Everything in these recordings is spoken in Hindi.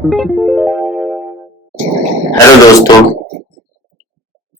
हेलो दोस्तों,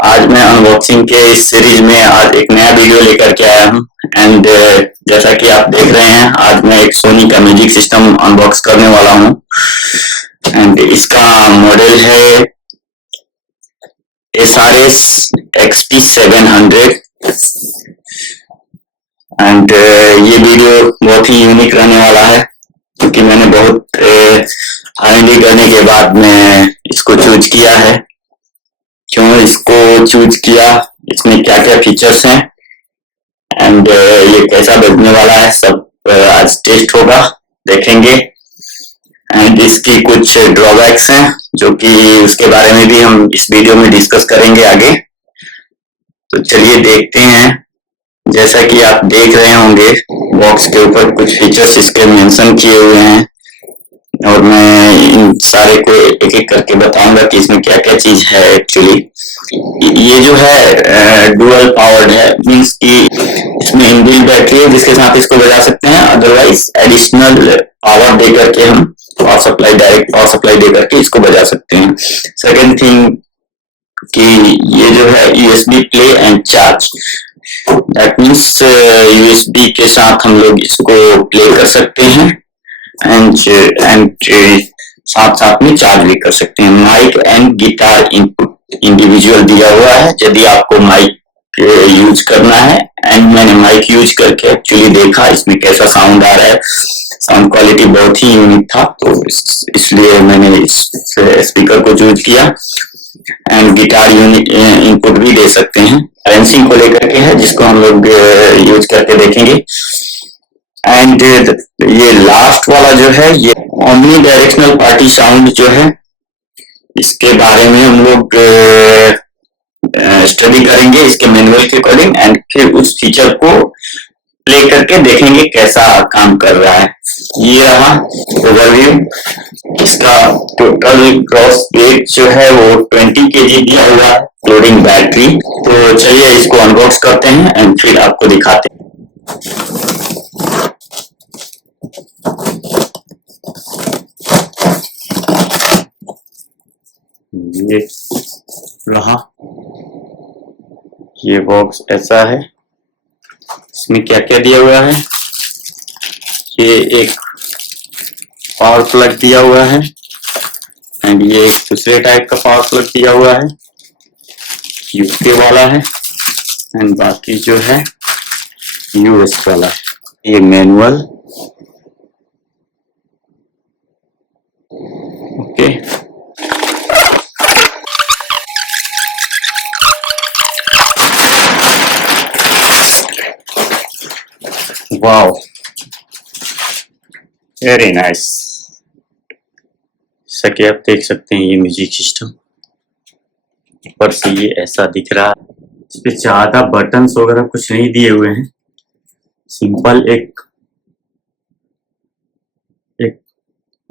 आज मैं अनबॉक्सिंग के इस सीरीज में आज एक नया वीडियो लेकर के आया हूँ। एंड जैसा कि आप देख रहे हैं, आज मैं एक सोनी का म्यूजिक सिस्टम अनबॉक्स करने वाला हूँ। एंड इसका मॉडल है SRS XT700। एंड ये वीडियो बहुत ही यूनिक रहने वाला है, क्योंकि मैंने बहुत R&D करने के बाद मैं इसको चूज किया है। क्यों इसको चूज किया, इसमें क्या क्या फीचर्स हैं, एंड ये कैसा बजने वाला है, सब आज टेस्ट होगा, देखेंगे। एंड इसकी कुछ ड्रॉबैक्स हैं जो कि उसके बारे में भी हम इस वीडियो में डिस्कस करेंगे आगे। तो चलिए देखते हैं। जैसा कि आप देख रहे होंगे, बॉक्स के ऊपर कुछ फीचर्स इसके मेंशन किए हुए हैं, और मैं इन सारे को एक एक करके बताऊंगा कि इसमें क्या क्या चीज है। एक्चुअली ये जो है डुअल पावर्ड है, मींस कि इसमें इनबिल्ट बैटरी है जिसके साथ इसको बजा सकते हैं। अदरवाइज एडिशनल पावर दे करके हम power supply, direct power supply दे करके इसको बजा सकते हैं। सेकेंड थिंग कि ये जो है USB play and charge, that means USB के साथ हम लोग इसको प्ले कर सकते हैं एंड साथ साथ में चार्ज भी कर सकते हैं। Mic and guitar input individual दिया हुआ है यदि आपको माइक यूज करना है। एंड मैंने माइक यूज करके एक्चुअली देखा इसमें कैसा साउंड आ रहा है। साउंड क्वालिटी बहुत ही यूनिक था, तो इसलिए मैंने इस स्पीकर को चूज किया। एंड गिटार इनपुट भी दे सकते हैं, बैलेंसिंग को लेकर के है, जिसको हम लोग यूज करके देखेंगे। एंड ये लास्ट वाला जो है, ये ओमनी डायरेक्शनल पार्टी साउंड जो है, इसके बारे में हम लोग स्टडी करेंगे इसके मैनुअल के अकॉर्डिंग, एंड फिर उस फीचर को प्ले करके देखेंगे कैसा काम कर रहा है। ये रहा ओवरव्यू। इसका टोटल ग्रॉस वेट जो है वो 20 kg दिया हुआ है, इंक्लूडिंग बैटरी। तो चलिए इसको अनबॉक्स करते हैं एंड फिर आपको दिखाते हैं। ये रहा, ये बॉक्स ऐसा है। इसमें क्या क्या दिया हुआ है, ये एक पावर प्लग दिया हुआ है, एंड ये एक दूसरे टाइप का पावर प्लग दिया हुआ है, यूके वाला है, एंड बाकी जो है यूएस वाला है। ये manual, okay. Wow, very nice. जैसा कि आप देख सकते हैं, ये म्यूजिक सिस्टम ऊपर से ये ऐसा दिख रहा है। इस पे ज्यादा बटन्स वगैरह कुछ नहीं दिए हुए हैं, सिंपल एक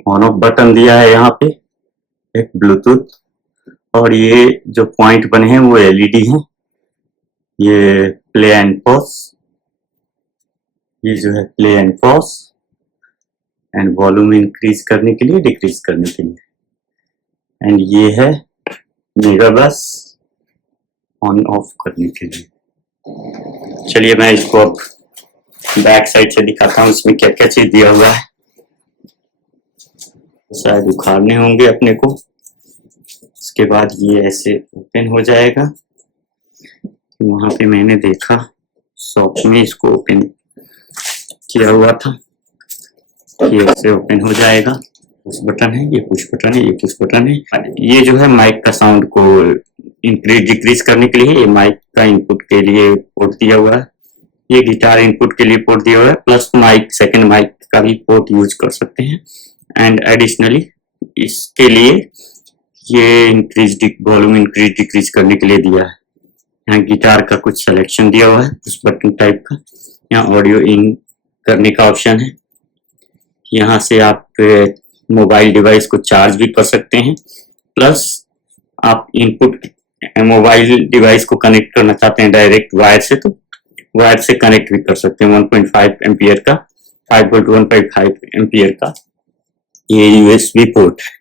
ऑन ऑफ बटन दिया है यहाँ पे, एक ब्लूटूथ, और ये जो पॉइंट बने हैं वो LED हैं। ये प्ले एंड पॉज, ये जो है play and pause, and volume increase करने के लिए, डिक्रीज करने के लिए। एंड ये है मेगा बस ऑन ऑफ करने के लिए। चलिए मैं इसको अब बैक साइड से दिखाता हूँ, इसमें क्या क्या चीज दिया हुआ है। शायद उखाड़ने होंगे अपने को। इसके बाद ये ऐसे ओपन हो जाएगा। वहां पे मैंने देखा शॉप में इसको ओपन किया हुआ था, ये ऐसे ओपन हो जाएगा। पुश बटन है, ये पुश बटन है, ये पुश बटन है। ये जो है माइक का साउंड को इंक्रीज डिक्रीज करने के लिए, ये माइक का इनपुट के लिए पोर्ट दिया हुआ है। ये गिटार इनपुट के लिए पोर्ट दिया हुआ है, प्लस माइक, सेकंड माइक का भी पोर्ट यूज कर सकते हैं। एंड एडिशनली इसके लिए ये वॉल्यूम इंक्रीज डिक्रीज करने के लिए दिया है। यहाँ गिटार का कुछ सिलेक्शन दिया हुआ है, पुश बटन टाइप का। यहाँ ऑडियो इन करने का ऑप्शन है। यहाँ से आप मोबाइल डिवाइस को चार्ज भी कर सकते हैं, प्लस आप इनपुट मोबाइल डिवाइस को कनेक्ट करना चाहते हैं डायरेक्ट वायर से, तो वायर से कनेक्ट भी कर सकते हैं। 1.5 एम्पियर का, 5 वोल्ट 1.5 एम्पियर का ये USB पोर्ट है।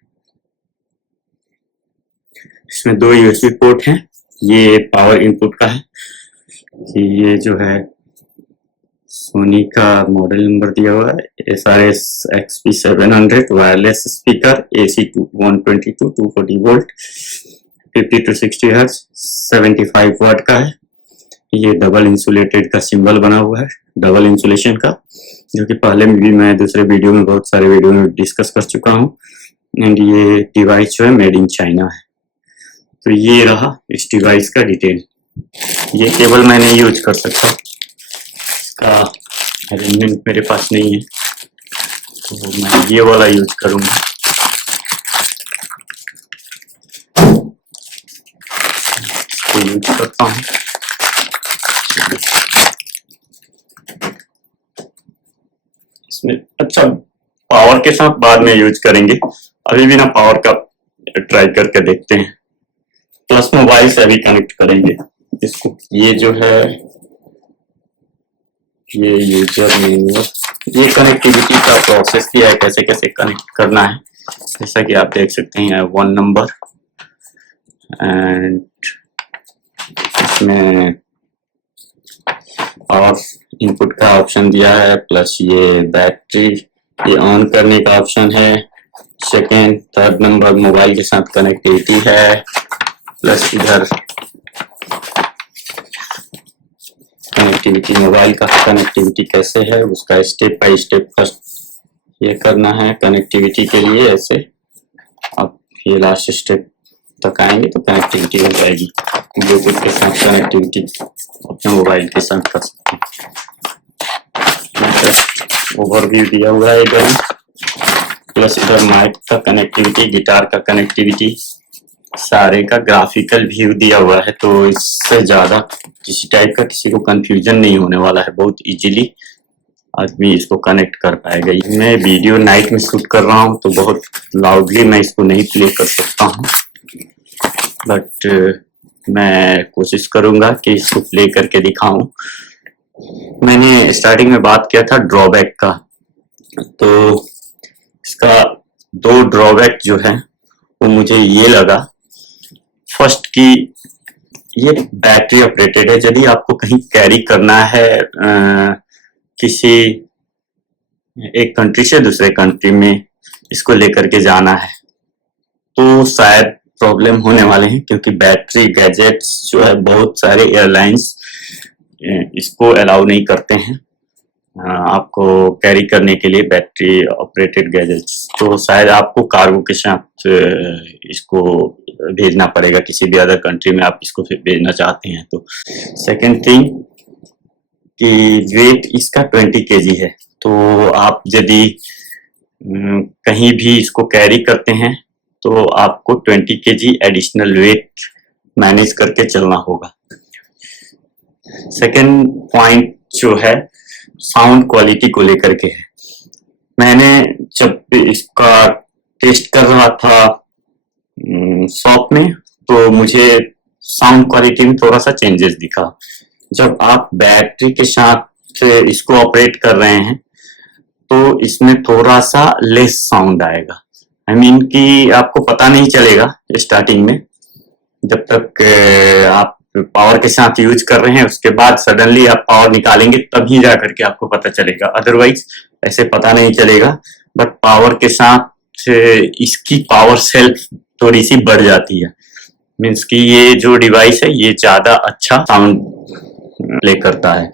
इसमें 2 यूएसबी पोर्ट हैं। ये पावर इनपुट का है कि ये जो है सोनी का मॉडल नंबर दिया हुआ है SRS XP700 wireless speaker AC 122 240 volt 50 to 60 hertz 75 वाट का है। ये डबल इंसुलेटेड का सिंबल बना हुआ है, डबल इंसुलेशन का, जो कि पहले भी मैं दूसरे वीडियो में बहुत सारे वीडियो में डिस्कस कर चुका हूँ। एंड ये डिवाइस जो है मेड इन चाइना है। तो ये रहा इस डिवाइस का डिटेल। ये केबल मैं नहीं यूज कर सकता, इसका अरेंजमेंट मेरे पास नहीं है, तो मैं ये वाला यूज करूँगा। इसको यूज करता हूँ। इसमें अच्छा पावर के साथ बाद में यूज करेंगे, अभी बिना पावर का ट्राई करके देखते हैं। प्लस मोबाइल से अभी कनेक्ट करेंगे इसको। ये जो है ये यूजर मैनुअल, ये कनेक्टिविटी का प्रोसेस किया है, कैसे कैसे कनेक्ट करना है। जैसा कि आप देख सकते हैं 1 नंबर एंड इसमें और इनपुट का ऑप्शन दिया है, प्लस ये बैटरी ये ऑन करने का ऑप्शन है। सेकेंड 3rd नंबर मोबाइल के साथ कनेक्टिविटी है, प्लस इधर कनेक्टिविटी मोबाइल का कनेक्टिविटी कैसे है उसका स्टेप बाय स्टेप फर्स्ट ये करना है कनेक्टिविटी के लिए। ऐसे अब ये लास्ट स्टेप तक आएंगे तो कनेक्टिविटी हो जाएगी। ब्लूटूथ के साथ कनेक्टिविटी अपने मोबाइल के साथ कर सकते हैं। ओवरव्यू दिया हुआ है इधर, प्लस इधर माइक का कनेक्टिविटी, गिटार का कनेक्टिविटी, सारे का ग्राफिकल व्यू दिया हुआ है। तो इससे ज्यादा किसी टाइप का किसी को कंफ्यूजन नहीं होने वाला है, बहुत इजीली आदमी इसको कनेक्ट कर पाएगा। मैं वीडियो नाइट में शूट कर रहा हूँ तो बहुत लाउडली मैं इसको नहीं प्ले कर सकता हूँ, बट मैं कोशिश करूंगा कि इसको प्ले करके दिखाऊं। मैंने स्टार्टिंग में बात किया था ड्रॉबैक का, तो इसका 2 ड्रॉबैक जो है वो मुझे ये लगा। फर्स्ट की ये बैटरी ऑपरेटेड है, यदि आपको कहीं कैरी करना है किसी एक कंट्री से दूसरे कंट्री में इसको लेकर के जाना है तो शायद प्रॉब्लम होने वाले हैं, क्योंकि बैटरी गैजेट्स जो है बहुत सारे एयरलाइंस इसको अलाउ नहीं करते हैं आपको कैरी करने के लिए बैटरी ऑपरेटेड गैजेट्स। तो शायद आपको कार्गो के साथ इसको भेजना पड़ेगा, किसी भी अदर कंट्री में आप इसको भेजना चाहते हैं तो। सेकंड थिंग कि वेट इसका 20 kg है, तो आप यदि कहीं भी इसको कैरी करते हैं तो आपको 20 kg एडिशनल वेट मैनेज करके चलना होगा। सेकंड पॉइंट जो है साउंड क्वालिटी को लेकर के है। मैंने जब इसका टेस्ट कर रहा था शॉप में तो मुझे साउंड क्वालिटी में थोड़ा सा चेंजेस दिखा। जब आप बैटरी के साथ इसको ऑपरेट कर रहे हैं तो इसमें थोड़ा सा लेस साउंड आएगा। आई मीन कि आपको पता नहीं चलेगा स्टार्टिंग में, जब तक आप पावर के साथ यूज कर रहे हैं, उसके बाद सडनली आप पावर निकालेंगे तभी जा करके आपको पता चलेगा, अदरवाइज ऐसे पता नहीं चलेगा। बट पावर के साथ इसकी पावर सेल्फ थोड़ी सी बढ़ जाती है, मीन्स कि ये जो डिवाइस है ये ज्यादा अच्छा साउंड प्ले करता है।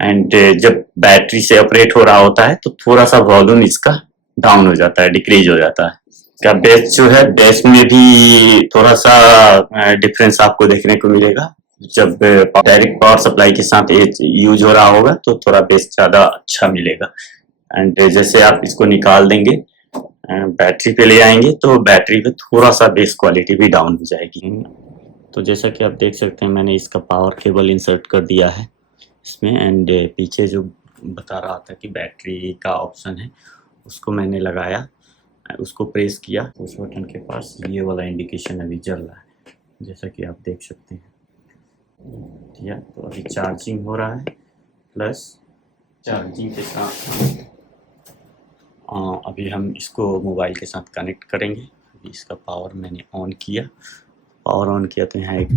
एंड जब बैटरी से ऑपरेट हो रहा होता है तो थोड़ा सा वॉल्यूम इसका डाउन हो जाता है, डिक्रीज हो जाता है। क्या बेस जो है, बेस में भी थोड़ा सा डिफरेंस आपको देखने को मिलेगा। जब डायरेक्ट पावर सप्लाई के साथ यूज हो रहा होगा तो थोड़ा बेस ज्यादा अच्छा मिलेगा। एंड जैसे आप इसको निकाल देंगे बैटरी पे ले आएंगे तो बैटरी पे थोड़ा सा बेस क्वालिटी भी डाउन हो जाएगी। तो जैसा कि आप देख सकते हैं मैंने इसका पावर केबल इंसर्ट कर दिया है इसमें, एंड पीछे जो बता रहा था कि बैटरी का ऑप्शन है उसको मैंने लगाया, उसको प्रेस किया, उस बटन के पास ये वाला इंडिकेशन अभी जल रहा है जैसा कि आप देख सकते हैं। ठीक है, तो अभी चार्जिंग हो रहा है, प्लस चार्जिंग के साथ अभी हम इसको मोबाइल के साथ कनेक्ट करेंगे। अभी इसका पावर मैंने ऑन किया पावर ऑन किया तो यहाँ एक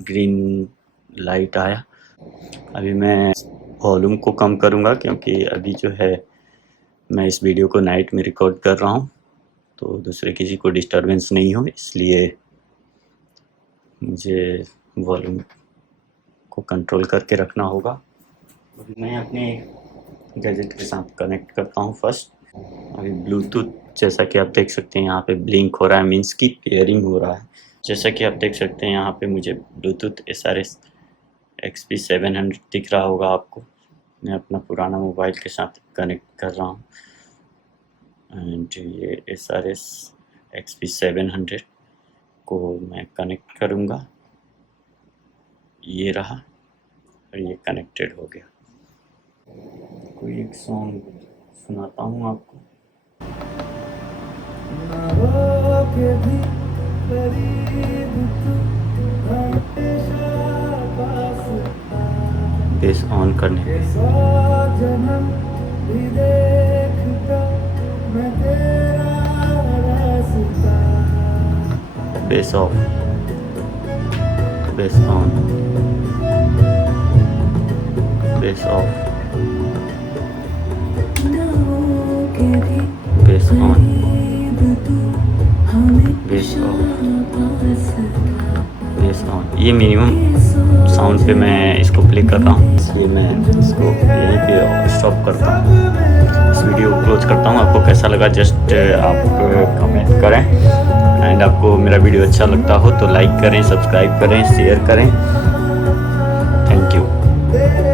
ग्रीन लाइट आया। अभी मैं वॉल्यूम को कम करूँगा क्योंकि अभी जो है मैं इस वीडियो को नाइट में रिकॉर्ड कर रहा हूँ, तो दूसरे किसी को डिस्टरबेंस नहीं हो, इसलिए मुझे वॉल्यूम को कंट्रोल करके रखना होगा। अभी मैं अपने गैजेट के साथ कनेक्ट करता हूँ फर्स्ट। अभी ब्लूटूथ जैसा कि आप देख सकते हैं यहाँ पे ब्लिंक हो रहा है, मीन्स की पेयरिंग हो रहा है। जैसा कि आप देख सकते हैं यहाँ पे मुझे ब्लूटूथ SRS XP700 दिख रहा होगा आपको। मैं अपना पुराना मोबाइल के साथ कनेक्ट कर रहा हूँ एंड ये SRS XP700 को मैं कनेक्ट करूँगा। ये रहा और ये कनेक्टेड हो गया। कोई एक सॉन्ग सुनाता हूँ आपको। बेस ऑन करने base of, base on, base of, base on, base of, base on. ये मिनिमम साउंड पे मैं इसको प्ले कर रहा हूँ, इसलिए मैं इसको यहीं पे स्टॉप करता हूँ। इस वीडियो को क्लोज करता हूँ। आपको कैसा लगा जस्ट आप कमेंट करें एंड आपको मेरा वीडियो अच्छा लगता हो तो लाइक करें, सब्सक्राइब करें, शेयर करें। Thank you.